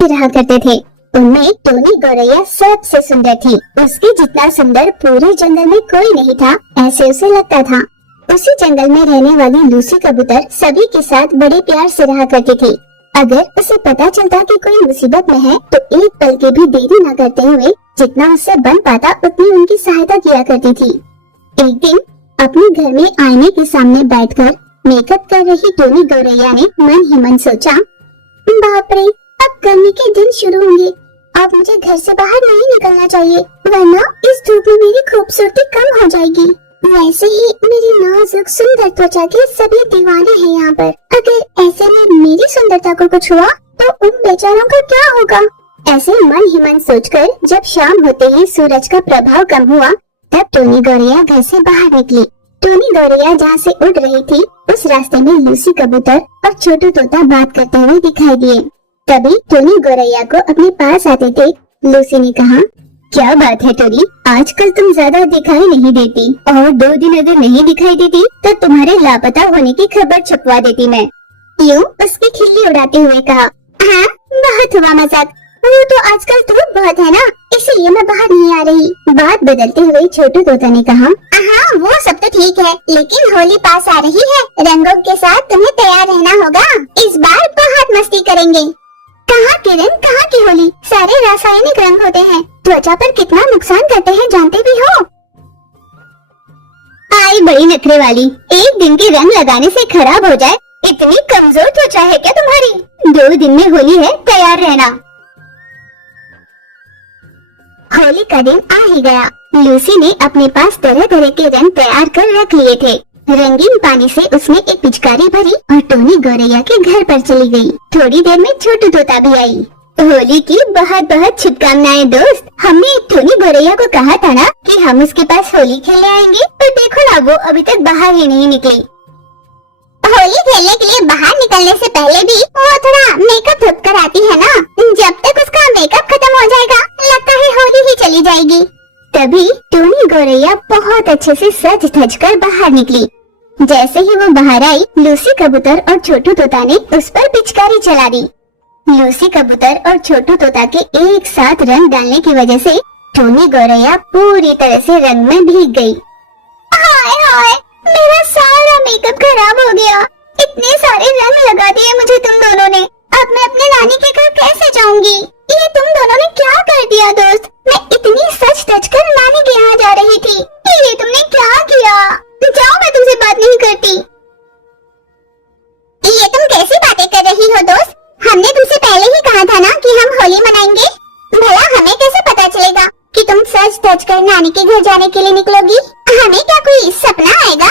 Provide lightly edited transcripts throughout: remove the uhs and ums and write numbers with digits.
रहा करते थे। उनमें टोनी गौरैया सबसे सुंदर थी। उसके जितना सुंदर पूरे जंगल में कोई नहीं था, ऐसे उसे लगता था। उसी जंगल में रहने वाली लूसी कबूतर सभी के साथ बड़े प्यार से रहा करती थी। अगर उसे पता चलता कि कोई मुसीबत में है तो एक पल की भी देरी न करते हुए जितना उससे बन पाता उतनी उनकी सहायता किया करती थी। एक दिन अपने घर में आईने के सामने बैठकर मेकअप कर रही टोनी गौरैया ने मन ही मन सोचा, बाप रे, अब गर्मी के दिन शुरू होंगे। अब मुझे घर से बाहर नहीं निकलना चाहिए, वरना इस धूप में मेरी खूबसूरती कम हो जाएगी। वैसे ही मेरी नाजुक सुंदर त्वचा के सभी दीवाने हैं यहाँ पर। अगर ऐसे में मेरी सुंदरता को कुछ हुआ तो उन बेचारों का क्या होगा। ऐसे मन ही मन सोचकर जब शाम होते ही सूरज का प्रभाव कम हुआ तब टोनी गौरैया घर से बाहर निकली। टोनी गौरैया जहाँ से उड़ रही थी उस रास्ते में लूसी कबूतर और छोटू तोता बात करते हुए दिखाई दिए। तभी टोनी गौरैया को अपने पास आते देख लूसी ने कहा, क्या बात है टोनी, आजकल तुम ज्यादा दिखाई नहीं देती और 2 दिन अगर नहीं दिखाई देती तो तुम्हारे लापता होने की खबर छपवा देती मैं। यूं उसकी खिल्ली उड़ाते हुए कहा, हाँ बहुत हुआ मजाक, वो तो आजकल धूप बहुत है ना, इसलिए मैं बाहर नहीं आ रही। बात बदलते हुए छोटू तोता ने कहा, हाँ वो सब तो ठीक है, लेकिन होली पास आ रही है, रंगों के साथ तुम्हें तैयार रहना होगा। इस बार बहुत मस्ती करेंगे। कहाँ किरण, कहाँ की होली, सारे रासायनिक रंग होते हैं, त्वचा पर कितना नुकसान करते हैं जानते भी हो। आई बड़ी नखरे वाली, एक दिन के रंग लगाने से खराब हो जाए, इतनी कमजोर त्वचा है क्या तुम्हारी। 2 दिन में होली है, तैयार रहना। होली का दिन आ ही गया। लूसी ने अपने पास तरह तरह के रंग तैयार कर रख लिए थे। रंगीन पानी से उसने एक पिचकारी भरी और टोनी गौरैया के घर पर चली गई। थोड़ी देर में छोटू तोता भी आई। होली की बहुत बहुत शुभकामनाएं दोस्त। हमने टोनी गौरैया को कहा था ना कि हम उसके पास होली खेलने आएंगे, तो देखो ना वो अभी तक बाहर ही नहीं निकली। होली खेलने के लिए बाहर निकलने से पहले भी वो थोड़ा मेकअप धुप कर आती है ना, जब तक उसका मेकअप खत्म हो जाएगा लगता है होली ही चली जाएगी। तभी टोनी गौरैया बहुत अच्छे से सज धज कर बाहर निकली। जैसे ही वो बाहर आई लूसी कबूतर और छोटू तोता ने उस पर पिचकारी चला दी। लूसी कबूतर और छोटू तोता के एक साथ रंग डालने की वजह से टोनी गौरैया पूरी तरह से रंग में भीग गई। हाय हाय, मेरा सारा मेकअप खराब हो गया। इतने सारे रंग लगा दिए मुझे तुम दोनों ने। अब मैं अपने नानी के घर कैसे जाऊंगी। ये तुम दोनों ने क्या कर दिया दोस्त। मैं इतनी सच धज कर नानी के यहाँ जा रही थी, ये तुमने क्या किया। जाओ, मैं तुमसे बात नहीं करती। ये तुम कैसी बातें कर रही हो दोस्त। हमने तुमसे पहले ही कहा था ना कि हम होली मनाएंगे। भला हमें कैसे पता चलेगा कि तुम सच धज कर नानी के घर जाने के लिए निकलोगी। हमें क्या कोई सपना आएगा।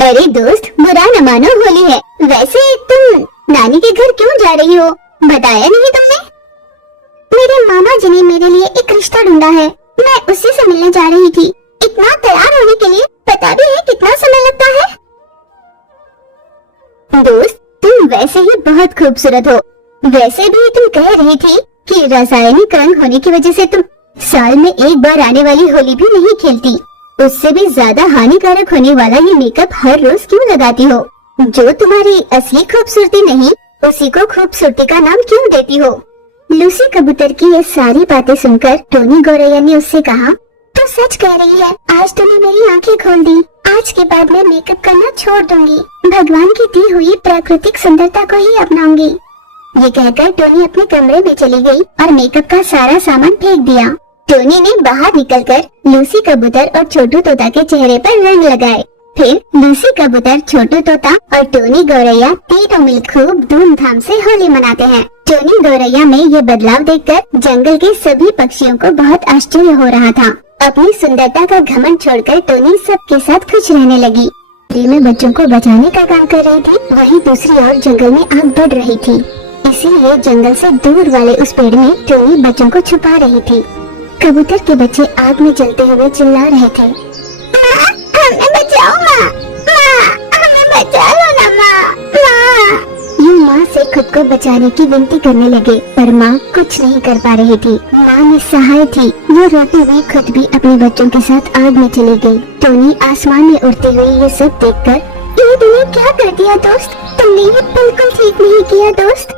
अरे दोस्त, बुरा न मानो, होली है। वैसे तुम नानी के घर क्यों जा रही हो, बताया नहीं तुमने। मेरे मामा जी ने मेरे लिए एक रिश्ता ढूंढा है, मैं उसी से मिलने जा रही थी। इतना तैयार होने के लिए पता भी है कितना समय लगता है। दोस्त, तुम वैसे ही बहुत खूबसूरत हो। वैसे भी तुम कह रही थी कि रासायनिक रंग होने की वजह से तुम साल में एक बार आने वाली होली भी नहीं खेलती। उससे भी ज्यादा हानिकारक होने वाला ये मेकअप हर रोज क्यों लगाती हो। जो तुम्हारी असली खूबसूरती नहीं, उसी को खूबसूरती का नाम क्यों देती हो। लूसी कबूतर की ये सारी बातें सुनकर टोनी गौरैया ने उससे कहा, तो सच कह रही है, आज तूने मेरी आंखें खोल दी। आज के बाद मैं मेकअप करना छोड़ दूंगी, भगवान की दी हुई प्राकृतिक सुंदरता को ही अपनाऊंगी। ये कहकर टोनी अपने कमरे में चली गई और मेकअप का सारा सामान फेंक दिया। टोनी ने बाहर निकलकर लूसी कबूतर और छोटू तोता के चेहरे पर रंग लगाए। फिर लूसी कबूतर, छोटू तोता और टोनी गौरैया तीनों मिल खूब धूमधाम से होली मनाते हैं। टोनी गौरैया में ये बदलाव देखकर जंगल के सभी पक्षियों को बहुत आश्चर्य हो रहा था। अपनी सुंदरता का घमंड छोड़कर टोनी सबके साथ खुश रहने लगी। में बच्चों को बचाने का काम कर रही थी, वहीं दूसरी ओर जंगल में आग बढ़ रही थी। इसीलिए जंगल से दूर वाले उस पेड़ में टोनी बच्चों को छुपा रही थी। कबूतर के बच्चे आग में जलते हुए चिल्ला रहे थे, हमें बचाओ माँ, हमें बचा लो ना माँ। यूं माँ से खुद को बचाने की विनती करने लगे, पर माँ कुछ नहीं कर पा रही थी। माँ निस्सहाय थी। वो रोते हुए खुद भी अपने बच्चों के साथ आग में चली गई। टोनी आसमान में उड़ते हुए ये सब देखकर, ये तुमने क्या कर दिया दोस्त, तुमने ये बिल्कुल ठीक नहीं किया दोस्त।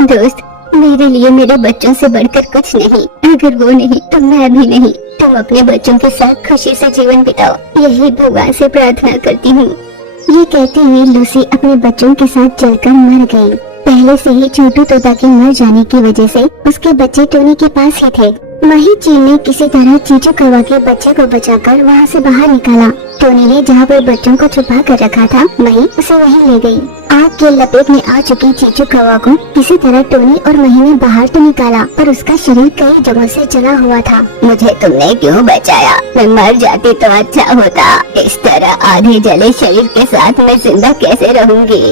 दोस्त, मेरे लिए मेरे बच्चों से बढ़कर कुछ नहीं। अगर वो नहीं तो मैं भी नहीं। तुम अपने बच्चों के साथ खुशी से जीवन बिताओ, यही भगवान से प्रार्थना करती हूँ। ये कहते हुए लूसी अपने बच्चों के साथ जलकर मर गई। पहले से ही छोटू तोता के मर जाने की वजह से उसके बच्चे टोनी के पास ही थे। मही चील ने किसी तरह चीचू कौवा के बच्चे को बचाकर वहाँ से बाहर निकाला। टोनी ने जहाँ पर बच्चों को छुपा कर रखा था, मही उसे वहीं ले गई। आग के लपेट में आ चुकी चीचू कौवा को किसी तरह टोनी और मही ने बाहर तो निकाला, पर उसका शरीर कई जगहों से जला हुआ था। मुझे तुमने क्यों बचाया? मैं मर जाती तो अच्छा होता। इस तरह आधे जले शरीर के साथ मैं जिंदा कैसे रहूंगी?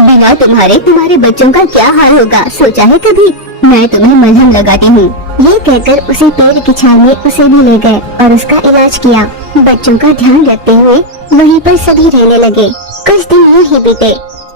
बिना तुम्हारे बच्चों का क्या हाल होगा, सोचा है कभी? मैं तुम्हें मलहम लगाती हूँ। ये कहकर उसे पेड़ की छाव में उसे भी ले गए और उसका इलाज किया। बच्चों का ध्यान रखते हुए वहीं पर सभी रहने लगे। कुछ दिन यूं ही बीते।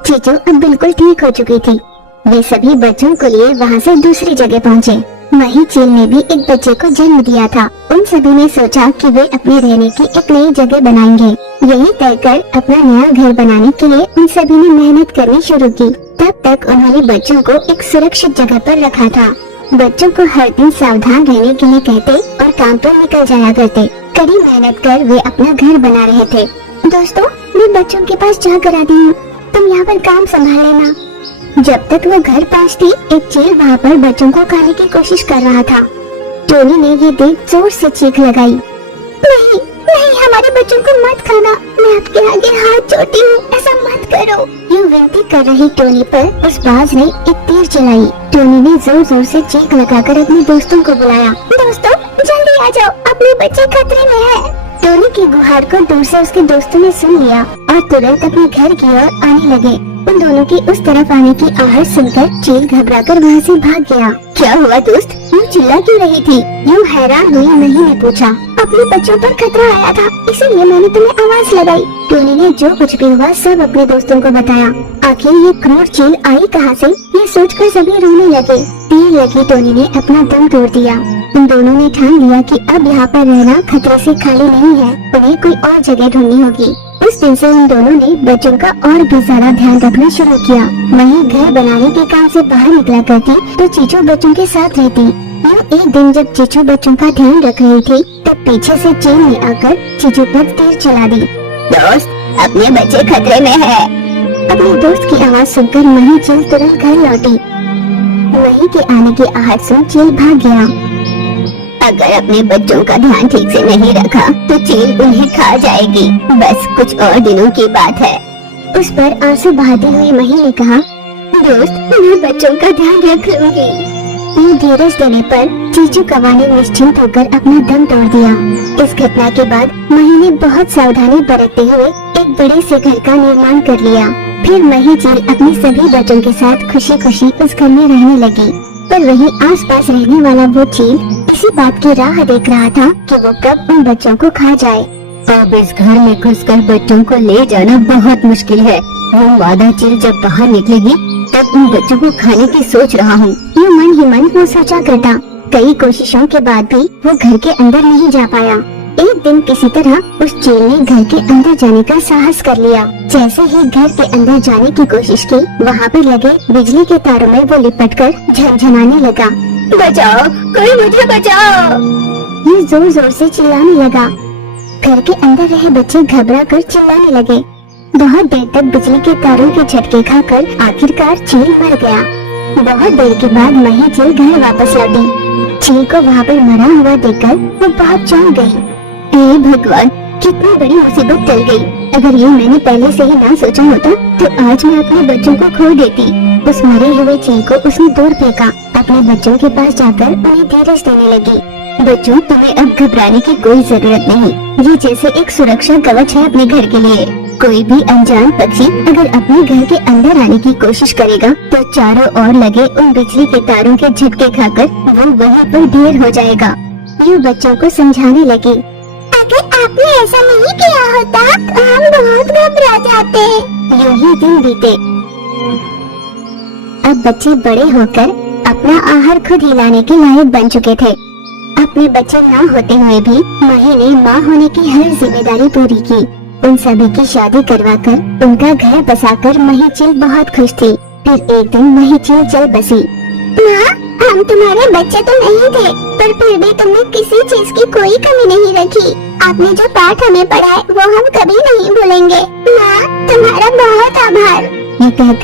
चीचू अब बिल्कुल ठीक हो चुकी थी। वे सभी बच्चों को लिए वहाँ से दूसरी जगह पहुँचे। मही चील ने भी एक बच्चे को जन्म दिया था। उन सभी ने सोचा कि वे अपने रहने की एक नई जगह बनाएंगे। यही तय कर अपना नया घर बनाने के लिए उन सभी ने मेहनत करनी शुरू की। तब तक उन्होंने बच्चों को एक सुरक्षित जगह पर रखा था। बच्चों को हर दिन सावधान रहने के लिए कहते और काम पर निकल जाया करते। कड़ी मेहनत कर वे अपना घर बना रहे थे। दोस्तों, मैं बच्चों के पास जा कर आती हूँ, तुम यहाँ पर काम संभाल लेना। जब तक वो घर पहुँचती, एक चील वहाँ पर बच्चों को खाने की कोशिश कर रहा था। टोनी ने ये देख जोर से चीख लगाई, नहीं नहीं, हमारे बच्चों को मत खाना, मैं आपके आगे हाथ जोड़ती हूँ, ऐसा मत करो। यूं विनती कर रही टोनी पर उस बाज ने एक तीर चलाई। टोनी ने जोर जोर से चीख लगाकर अपने दोस्तों को बुलाया, दोस्तों जल्दी आ जाओ, अपने बच्चे खतरे में है। टोनी की गुहार को दूर से उसके दोस्तों ने सुन लिया और तुरंत अपने घर की ओर आने लगे। उन दोनों की उस तरफ आने की आहट सुनकर चील घबराकर वहाँ से भाग गया। क्या हुआ दोस्त, यूं चिल्ला क्यों रही थी? यूं हैरान हुई मही ने पूछा। अपने बच्चों पर खतरा आया था, इसीलिए मैंने तुम्हें आवाज लगाई। टोनी ने जो कुछ भी हुआ सब अपने दोस्तों को बताया। आखिर ये क्रूर चील आई कहाँ से, ये सोचकर सभी रोने लगे। तीर लगी टोनी ने अपना दम तोड़ दिया। उन दोनों ने ठान लिया कि अब यहाँ पर रहना खतरे से खाली नहीं है, उन्हें कोई और जगह ढूंढनी होगी। उस दिन से उन दोनों ने बच्चों का और भी ज्यादा ध्यान रखना शुरू किया। वहीं घर बनाने के काम से बाहर निकला करती तो चीचू बच्चों के साथ रहती। यूं एक दिन जब चीचू बच्चों का ध्यान रख रही थी, तब पीछे से चील ने आकर चीचू पर तीर चला दी। दोस्त, अपने बच्चे खतरे में है। अपने दोस्त की आवाज सुनकर मही चील तुरंत घर लौटी। मही के आने की आहट सुन चील भाग गया। अगर अपने बच्चों का ध्यान ठीक से नहीं रखा तो चील उन्हें खा जाएगी। बस कुछ और दिनों की बात है। उस पर आंसू बहाती हुई मही ने कहा, दोस्त मैं बच्चों का ध्यान रख लूंगी। ये धीरज देने पर चीचू कौवा ने निश्चिंत होकर अपना दम तोड़ दिया। इस घटना के बाद मही ने बहुत सावधानी बरतते हुए एक बड़े से घर का निर्माण कर लिया। फिर मही चील अपने सभी बच्चों के साथ खुशी खुशी उस घर में रहने लगी। पर वहीं आसपास रहने वाला वो चील इसी बात की राह देख रहा था कि वो कब उन बच्चों को खा जाए। अब इस घर में घुसकर बच्चों को ले जाना बहुत मुश्किल है। वो मादा चील जब बाहर निकलेगी तब उन बच्चों को खाने की सोच रहा हूँ। ये मन ही मन वो सोचा करता। कई कोशिशों के बाद भी वो घर के अंदर नहीं जा पाया। एक दिन किसी तरह उस चील ने घर के अंदर जाने का साहस कर लिया। जैसे ही घर के अंदर जाने की कोशिश की, वहाँ पर लगे बिजली के तारों में वो लिपटकर झनझनाने लगा, बचाओ, कोई मुझे बचाओ। ये जोर जोर से चिल्लाने लगा। घर के अंदर रहे बच्चे घबरा कर चिल्लाने लगे। बहुत देर तक बिजली के तारों के झटके खाकर आखिरकार चील मर गया। बहुत देर के बाद मही चील घर वापस लौटी। चील को वहाँ पर मरा हुआ देखकर वो बहुत चौंक गई। हे भगवान, कितनी बड़ी मुसीबत टल गई। अगर ये मैंने पहले से ही ना सोचा होता तो आज मैं अपने बच्चों को खो देती। उस मरे हुए चील को उसने दूर फेंका। अपने बच्चों के पास जाकर उन्हें धीरज देने लगी। बच्चों, तुम्हें अब घबराने की कोई जरूरत नहीं। ये जैसे एक सुरक्षा कवच है अपने घर के लिए। कोई भी अनजान पक्षी अगर अपने घर के अंदर आने की कोशिश करेगा तो चारों ओर लगे उन बिजली के तारों के झटके खाकर वो वहीं पर ढेर हो जाएगा। यूं बच्चों को समझाने लगी, अगर आपने ऐसा नहीं किया होता तो हम बहुत घबरा जाते। यूं ही दिन बीते। अब बच्चे बड़े होकर अपना आहार खुद ही लाने के लायक बन चुके थे। अपने बच्चे न होते हुए भी मही ने माँ होने की हर जिम्मेदारी पूरी की। उन सभी की शादी करवाकर उनका घर बसाकर मही चील बहुत खुश थी। फिर एक दिन वही चील चल बसी। माँ, हम तुम्हारे बच्चे तो नहीं थे, पर फिर भी तुमने किसी चीज की कोई कमी नहीं रखी। आपने जो पाठ हमें पढ़ाए वो हम कभी नहीं भूलेंगे। माँ, तुम्हारा बहुत आभार। ये कहकर